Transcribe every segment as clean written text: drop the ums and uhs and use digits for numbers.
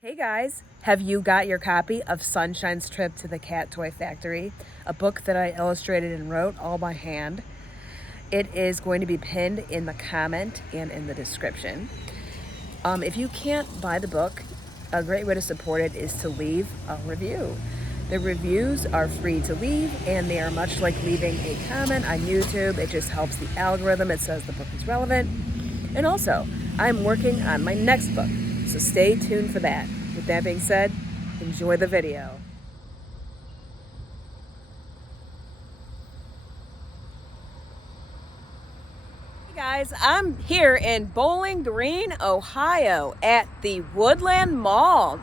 Hey guys, have you got your copy of Sunshine's Trip to the Cat Toy Factory, a book that I illustrated and wrote all by hand? It is going to be pinned in the comment and in the description. If you can't buy the book, a great way to support it is to leave a review. The reviews are free to leave, and they are much like leaving a comment on YouTube. It just helps the algorithm. It says the book is relevant. And also, I'm working on my next book, so stay tuned for that. With that being said, enjoy the video. Hey guys, I'm here in Bowling Green, Ohio at the Woodland Mall.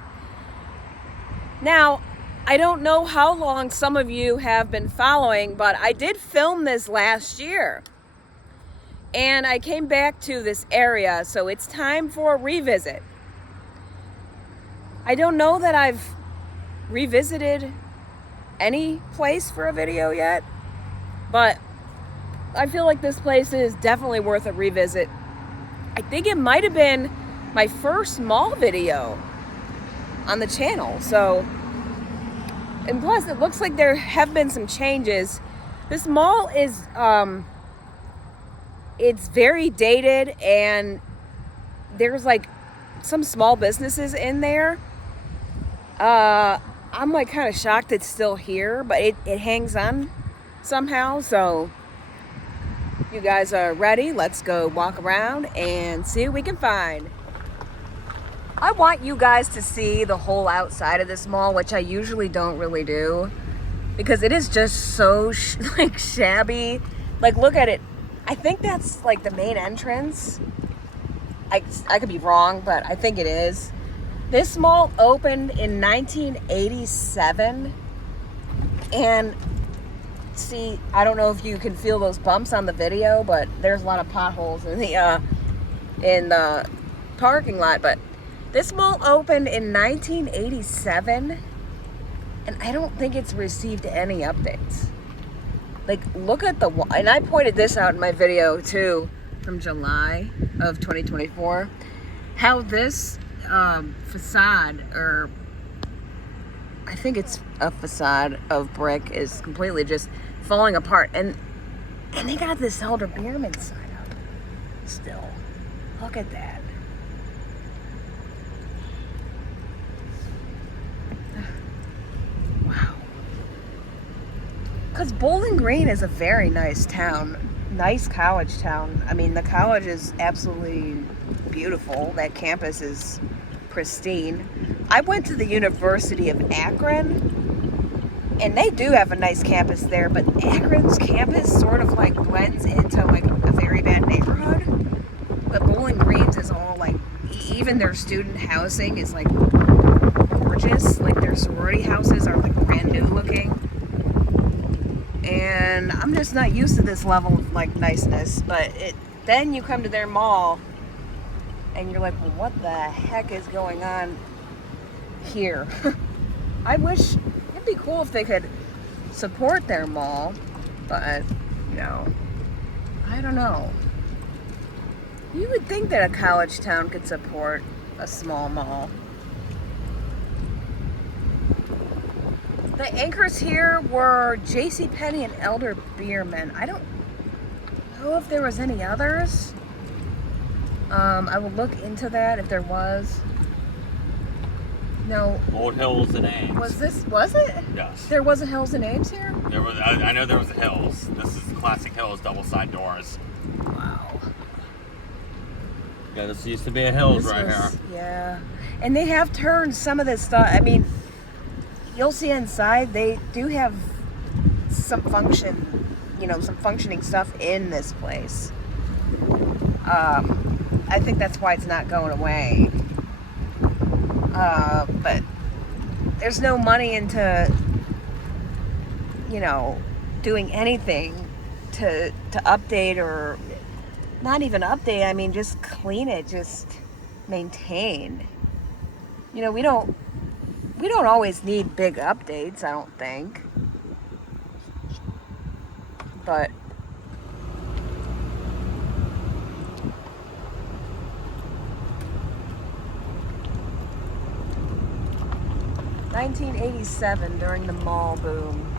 Now, I don't know how long some of you have been following, but I did film this last year. And I came back to this area, so it's time for a revisit. I don't know that I've revisited any place for a video yet, but I feel like this place is definitely worth a revisit. I think it might have been my first mall video on the channel, so, and plus it looks like there have been some changes. This mall is, it's very dated, and there's like some small businesses in there. I'm like kind of shocked it's still here, but it hangs on somehow. So you guys are ready? Let's go walk around and see what we can find. I want you guys to see the whole outside of this mall, which I usually don't really do, because it is just so like shabby. Like, look at it. I think that's like the main entrance. I could be wrong, but I think it is. This mall opened in 1987, and see, I don't know if you can feel those bumps on the video, but there's a lot of potholes in the parking lot. But this mall opened in 1987, and I don't think it's received any updates. Like, look at the wall, and I pointed this out in my video too from July of 2024, how this facade, or I think it's a facade of brick, is completely just falling apart, and they got this elder beerman sign up still. Look at that. Wow. Because Bowling Green is a very nice town, nice college town. I mean, the college is absolutely beautiful. That campus is pristine. I went to the University of Akron, and they do have a nice campus there, but Akron's campus sort of like blends into like a very bad neighborhood. But Bowling Green's is all like, even their student housing is like gorgeous. Like, their sorority houses are like brand new looking. And I'm just not used to this level of like niceness, but then you come to their mall and you're like, well, what the heck is going on here? I wish, it'd be cool if they could support their mall, but, you know, I don't know. You would think that a college town could support a small mall. The anchors here were JCPenney and Elder Beerman. I don't know if there was any others. I will look into that if there was. No. Old Hills and Ames. Was it? Yes. There was a Hills and Ames here? There was. I know there was a Hills. This is classic Hills, double side doors. Wow. Yeah, this used to be a Hills here. Yeah. And they have turned some of this stuff. I mean, you'll see inside, they do have some function, you know, some functioning stuff in this place. I think that's why it's not going away. But there's no money into, you know, doing anything to update, or not even update. I mean, just clean it, just maintain. You know, we don't always need big updates, I don't think. But 1987 during the mall boom.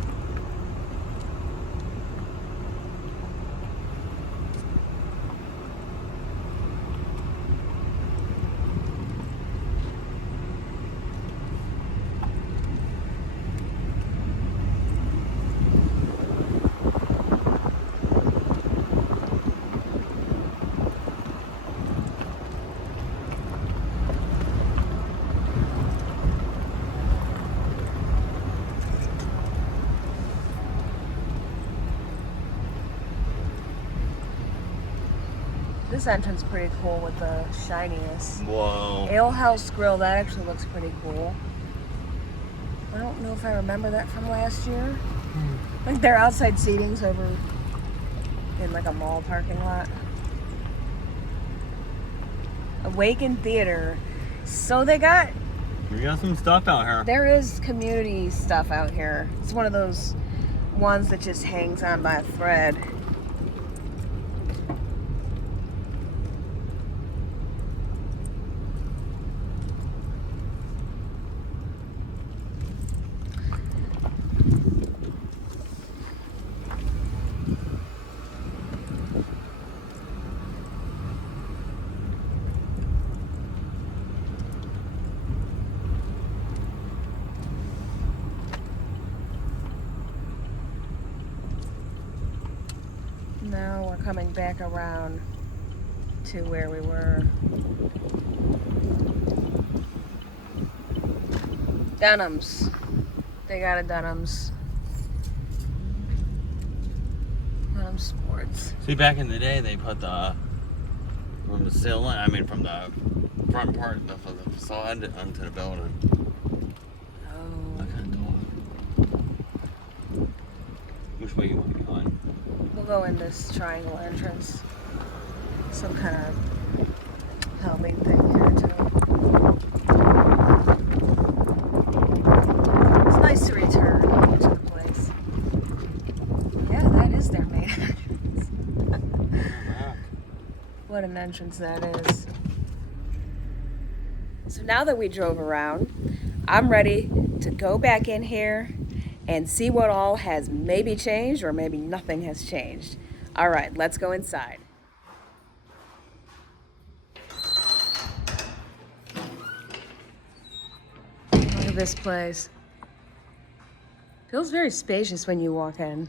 This entrance is pretty cool with the shininess. Whoa. Ale House Grill, that actually looks pretty cool. I don't know if I remember that from last year. I think their outside seating's over in like a mall parking lot. Awaken Theater. So we got some stuff out here. there is community stuff out here. It's one of those ones that just hangs on by a thread. Now we're coming back around to where we were. Dunhams. They got a Dunhams. Dunhams Sports. See, back in the day, they put from the ceiling, from the front part of the facade onto the building. Oh. That kind of cool. Which way you want to go on? We'll go in this triangle entrance. Some kind of helmet thing here too. It's nice to return to the place. Yeah, that is their main entrance. What an entrance that is. So now that we drove around, I'm ready to go back in here and see what all has maybe changed or maybe nothing has changed. All right, let's go inside. Look at this place. Feels very spacious when you walk in.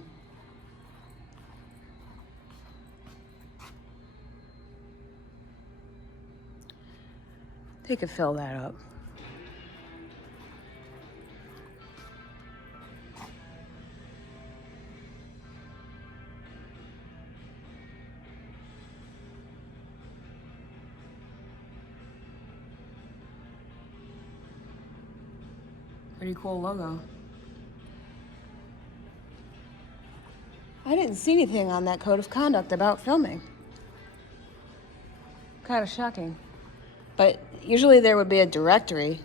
They could fill that up. Pretty cool logo. I didn't see anything on that code of conduct about filming. Kind of shocking. But usually there would be a directory,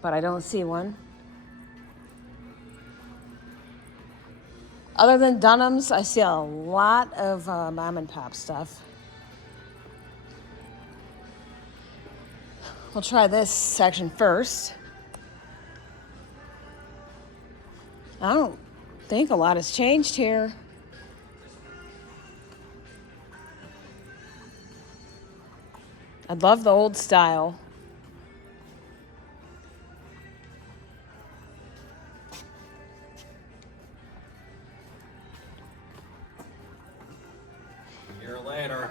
but I don't see one. Other than Dunham's, I see a lot of mom and pop stuff. We'll try this section first. I don't think a lot has changed here. I love the old style. A year later.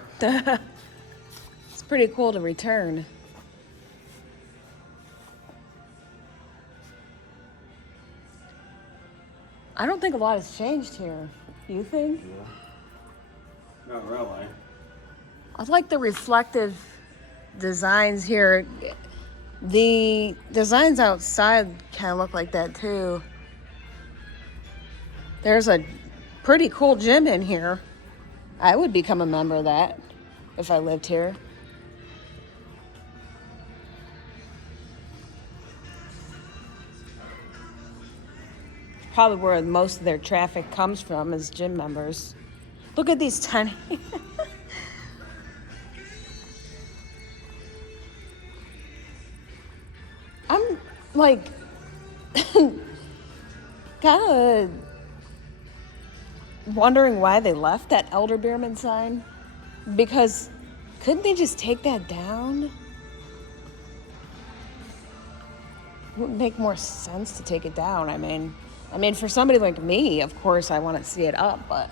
It's pretty cool to return. I don't think a lot has changed here. You think? Yeah. Not really. I like the reflective designs here. The designs outside kind of look like that too. There's a pretty cool gym in here. I would become a member of that if I lived here. Probably where most of their traffic comes from is gym members. Look at these tiny. like, kind of wondering why they left that elder beerman sign, because couldn't they just take that down? Wouldn't make more sense to take it down. I mean, for somebody like me, of course, I want to see it up. But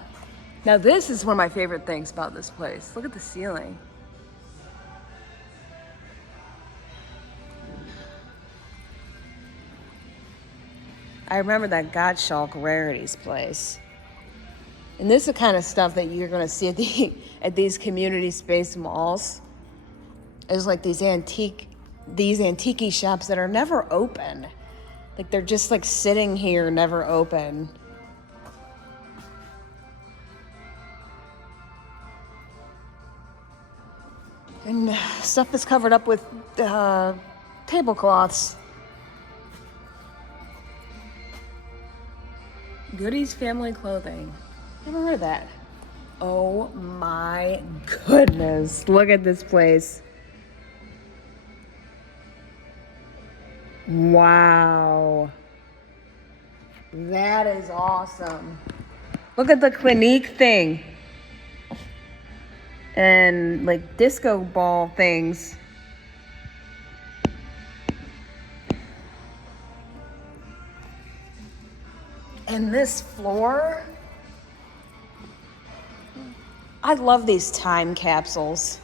now this is one of my favorite things about this place. Look at the ceiling. I remember that Gottschalk Rarities place. And this is the kind of stuff that you're going to see at these community space malls. There's like these antique shops that are never open. Like they're just like sitting here, never open. And stuff that's covered up with tablecloths. Goody's Family Clothing. Never heard of that. Oh my goodness. Look at this place. Wow. That is awesome. Look at the Clinique thing. And like disco ball things. And this floor, I love these time capsules.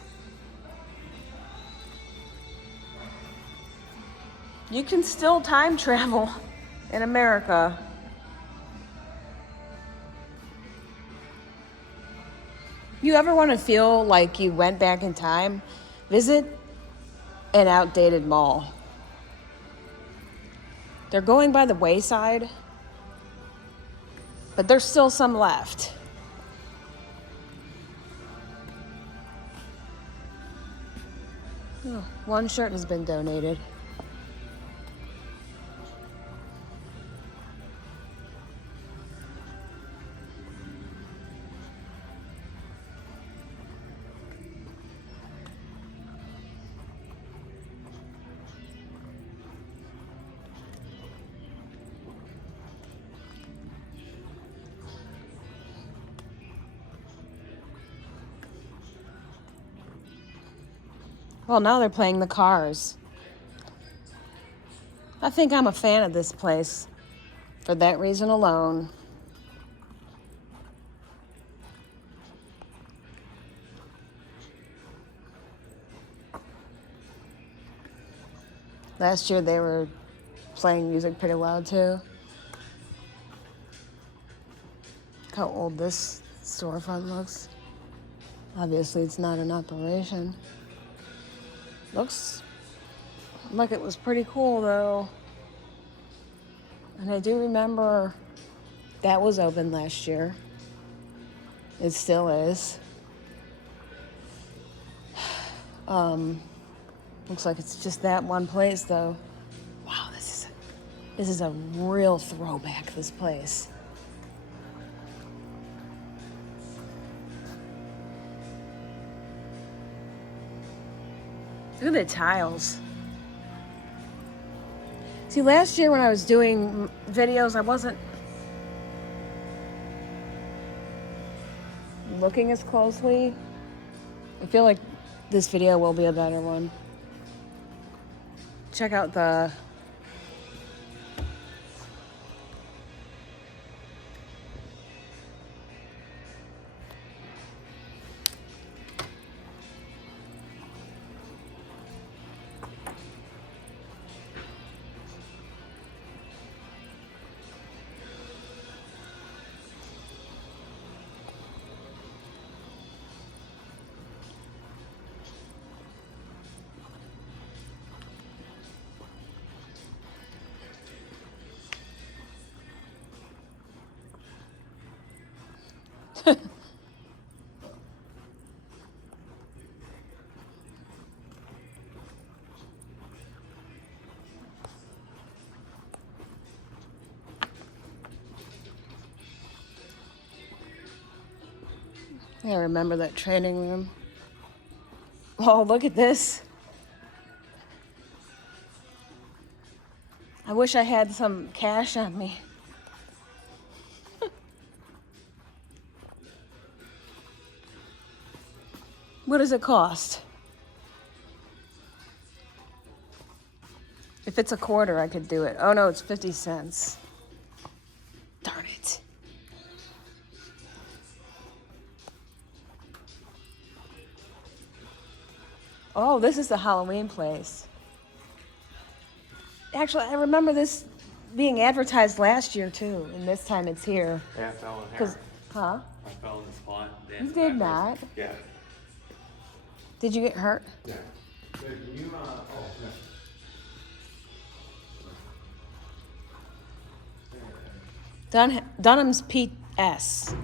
You can still time travel in America. You ever want to feel like you went back in time? Visit an outdated mall. They're going by the wayside, but there's still some left. Oh, one shirt has been donated. Well, now they're playing the Cars. I think I'm a fan of this place for that reason alone. Last year they were playing music pretty loud too. Look how old this storefront looks. Obviously it's not in operation. Looks like it was pretty cool though. And I do remember that was open last year. It still is. Looks like it's just that one place though. Wow, this is a real throwback, this place. Look at the tiles. See, last year when I was doing videos, I wasn't looking as closely. I feel like this video will be a better one. Check out the I remember that training room. Oh, look at this. I wish I had some cash on me. What does it cost? If it's a quarter, I could do it. Oh no, it's 50 cents. Darn it. Oh, this is the Halloween place. Actually, I remember this being advertised last year too, and this time it's here. Yeah, I fell in here. Huh? I fell in the spot. You did not. Yeah. Did you get hurt? Yeah. Can you, Dunham's PS.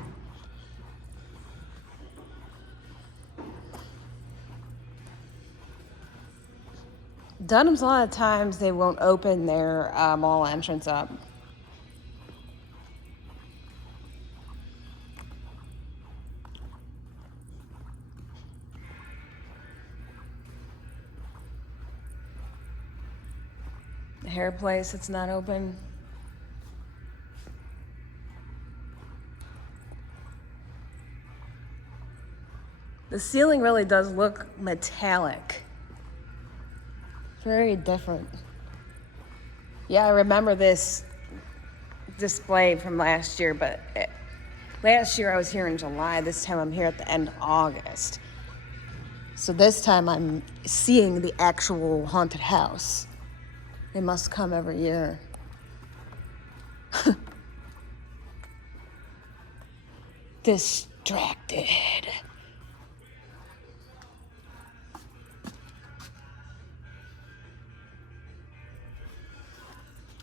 Dunham's, a lot of times they won't open their mall entrance up. The hair place, it's not open. The ceiling really does look metallic. Very different. Yeah, I remember this display from last year, but last year I was here in July. This time I'm here at the end of August. So this time I'm seeing the actual haunted house. They must come every year. Distracted.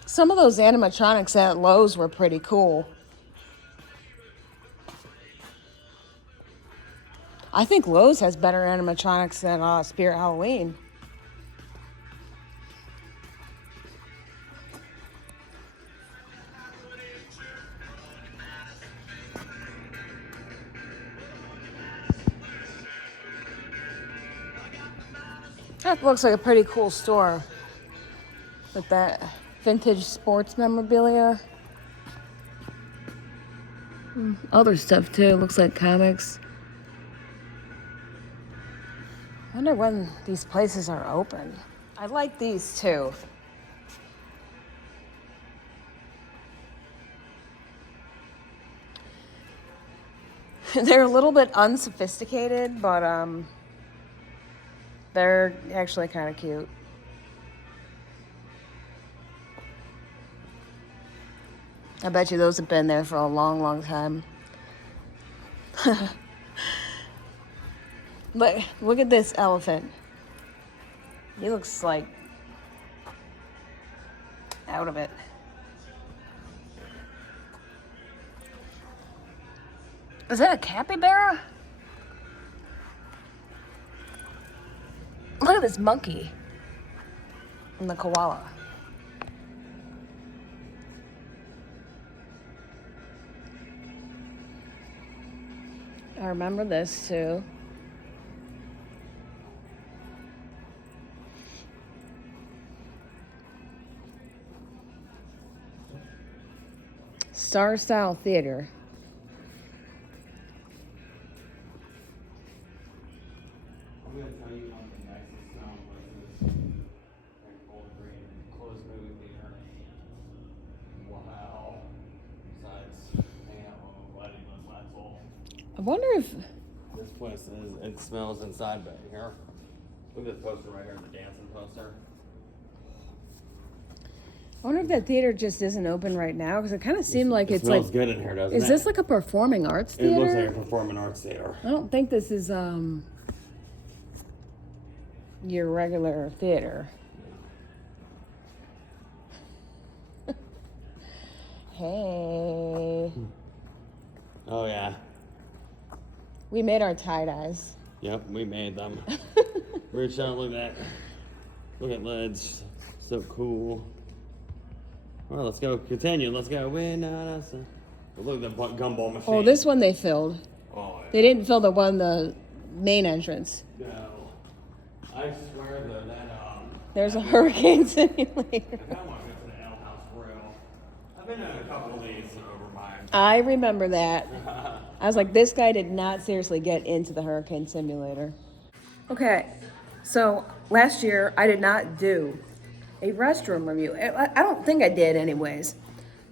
Some of those animatronics at Lowe's were pretty cool. I think Lowe's has better animatronics than Spirit Halloween. That looks like a pretty cool store with that vintage sports memorabilia. Other stuff too, looks like comics. I wonder when these places are open. I like these too. They're a little bit unsophisticated, but they're actually kind of cute. I bet you those have been there for a long, long time. Look at this elephant. He looks like out of it. Is that a capybara? Look at this monkey and the koala. I remember this too. Star Style Theater. I'm going to tell you one of the nicest sound places in Gold Green, closed movie theater. Wow. Besides hanging out with a wedding with my soul. I wonder if This place is, it smells inside back here. Look at this poster right here, the dancing poster. I wonder if that theater just isn't open right now, because it kind of seemed like It it's smells like. good in here, doesn't it? Is this like a performing arts theater? It looks like a performing arts theater. I don't think this is your regular theater. Hey. Oh yeah. We made our tie-dyes. Yep, we made them. Reach out, look at that. Look at lids. So cool. Well, let's go. Continue. Let's go. Look at the gumball machine. Oh, this one they filled. Oh, yeah. They didn't fill the main entrance. No. I swear though that There's a hurricane simulator. I kind of want to go to the I've been in a couple of these over mine. I remember that. I was like, this guy did not seriously get into the hurricane simulator. Okay, so last year I did not do a restroom review. I don't think I did anyways.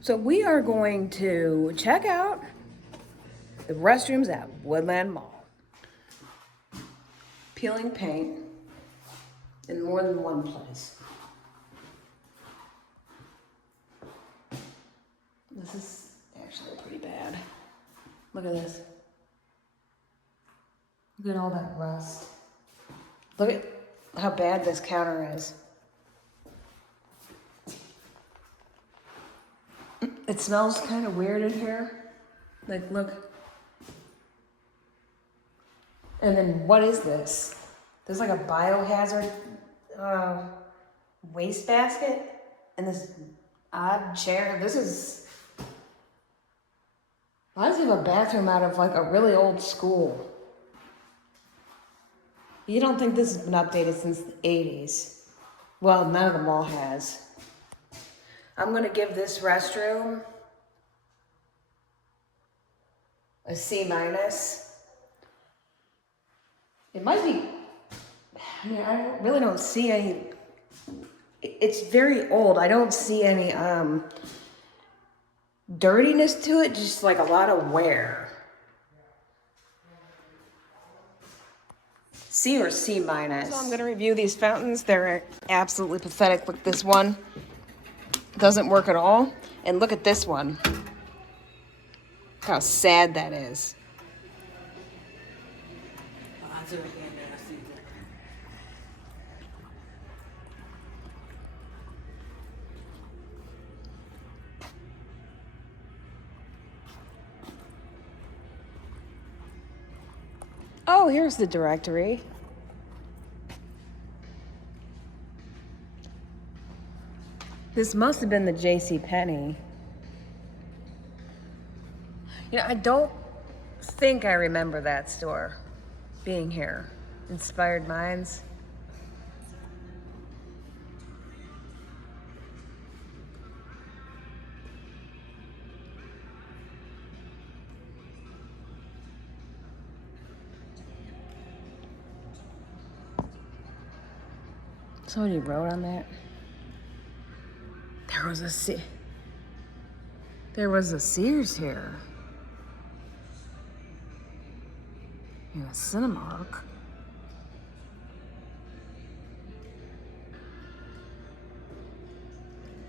So we are going to check out the restrooms at Woodland Mall. Peeling paint in more than one place. This is actually pretty bad. Look at this. Look at all that rust. Look at how bad this counter is. It smells kind of weird in here. Like, look. And then what is this? There's like a biohazard wastebasket and this odd chair. This is... Why does he have a bathroom out of like a really old school? You don't think this has been updated since the 80s? Well, none of the mall has. I'm gonna give this restroom a C-. It might be, I mean, I really don't see any, it's very old. I don't see any dirtiness to it, just like a lot of wear. C or C-. So I'm gonna review these fountains. They're absolutely pathetic. Look, this one doesn't work at all. And look at this one. Look how sad that is. Oh, here's the directory. This must have been the JCPenney. You know, I don't think I remember that store being here. Inspired Minds. Somebody wrote on that. There was a Sears here. And a Cinemark.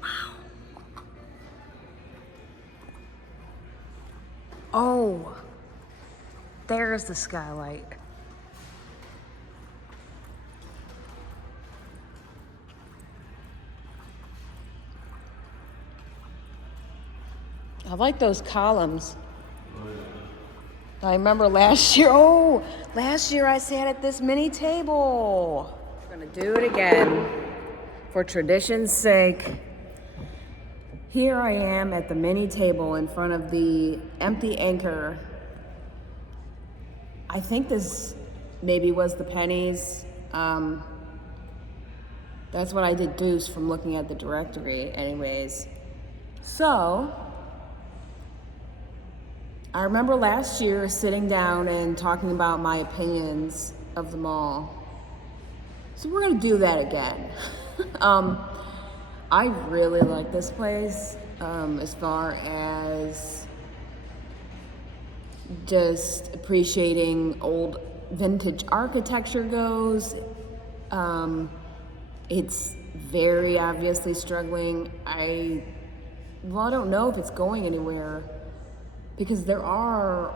Wow. Oh, there's the skylight. I like those columns. I remember last year I sat at this mini table. We're gonna do it again for tradition's sake. Here I am at the mini table in front of the empty Anchor. I think this maybe was the Pennies. That's what I deduced from looking at the directory anyways. So, I remember last year sitting down and talking about my opinions of the mall. So we're gonna do that again. I really like this place as far as just appreciating old vintage architecture goes. It's very obviously struggling. I don't know if it's going anywhere, because there are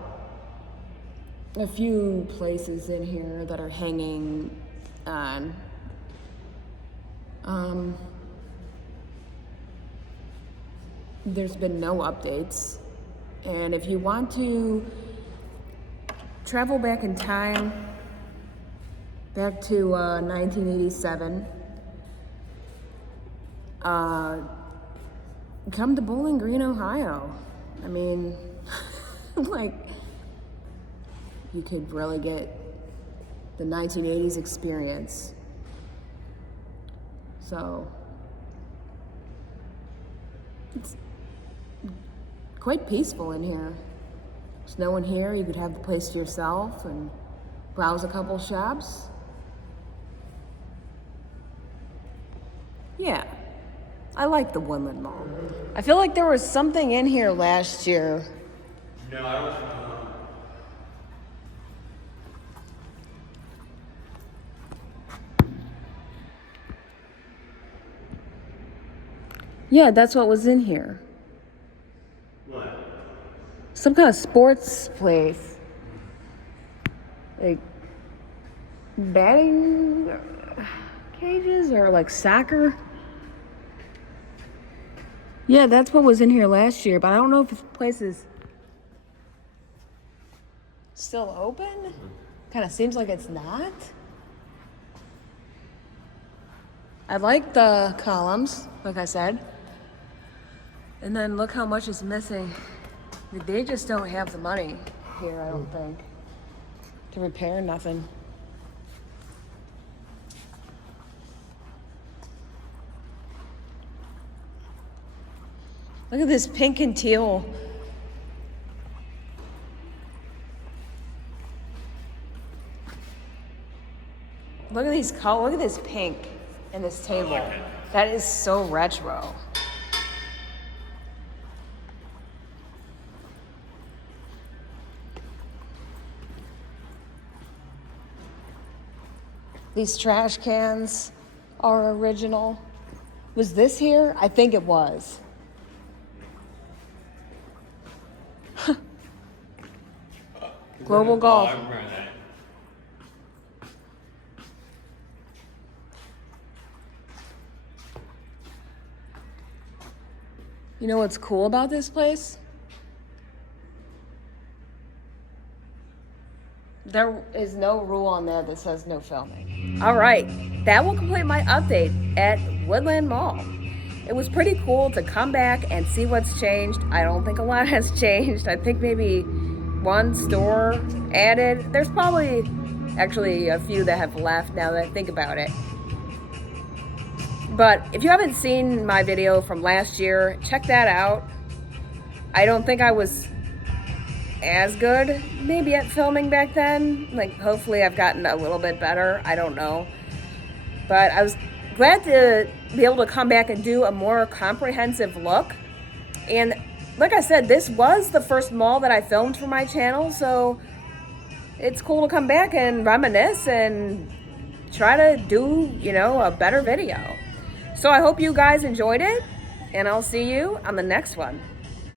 a few places in here that are hanging on. There's been no updates. And if you want to travel back in time, back to 1987, come to Bowling Green, Ohio. I mean, like, you could really get the 1980s experience. So, quite peaceful in here. There's no one here. You could have the place to yourself and browse a couple shops. Yeah, I like the Woodland Mall. I feel like there was something in here last year. No, I don't know. Yeah, that's what was in here. What? Some kind of sports place. Like batting cages or like soccer. Yeah, that's what was in here last year, but I don't know if the place is still open. Kind of seems like it's not. I like the columns, like I said. And then look how much is missing. They just don't have the money here, I don't think, to repair nothing. Look at this pink and teal. Look at these colors. Look at this pink in this table. That is so retro. These trash cans are original. Was this here? I think it was. Global Golf. Oh, I remember that. You know what's cool about this place? There is no rule on there that says no filming. All right, that will complete my update at Woodland Mall. It was pretty cool to come back and see what's changed. I don't think a lot has changed. I think maybe one store added. There's probably actually a few that have left now that I think about it. But if you haven't seen my video from last year, check that out. I don't think I was as good maybe at filming back then. Like, hopefully I've gotten a little bit better. I don't know. But I was glad to be able to come back and do a more comprehensive look. And like I said, this was the first mall that I filmed for my channel, so it's cool to come back and reminisce and try to do, you know, a better video. So I hope you guys enjoyed it, and I'll see you on the next one.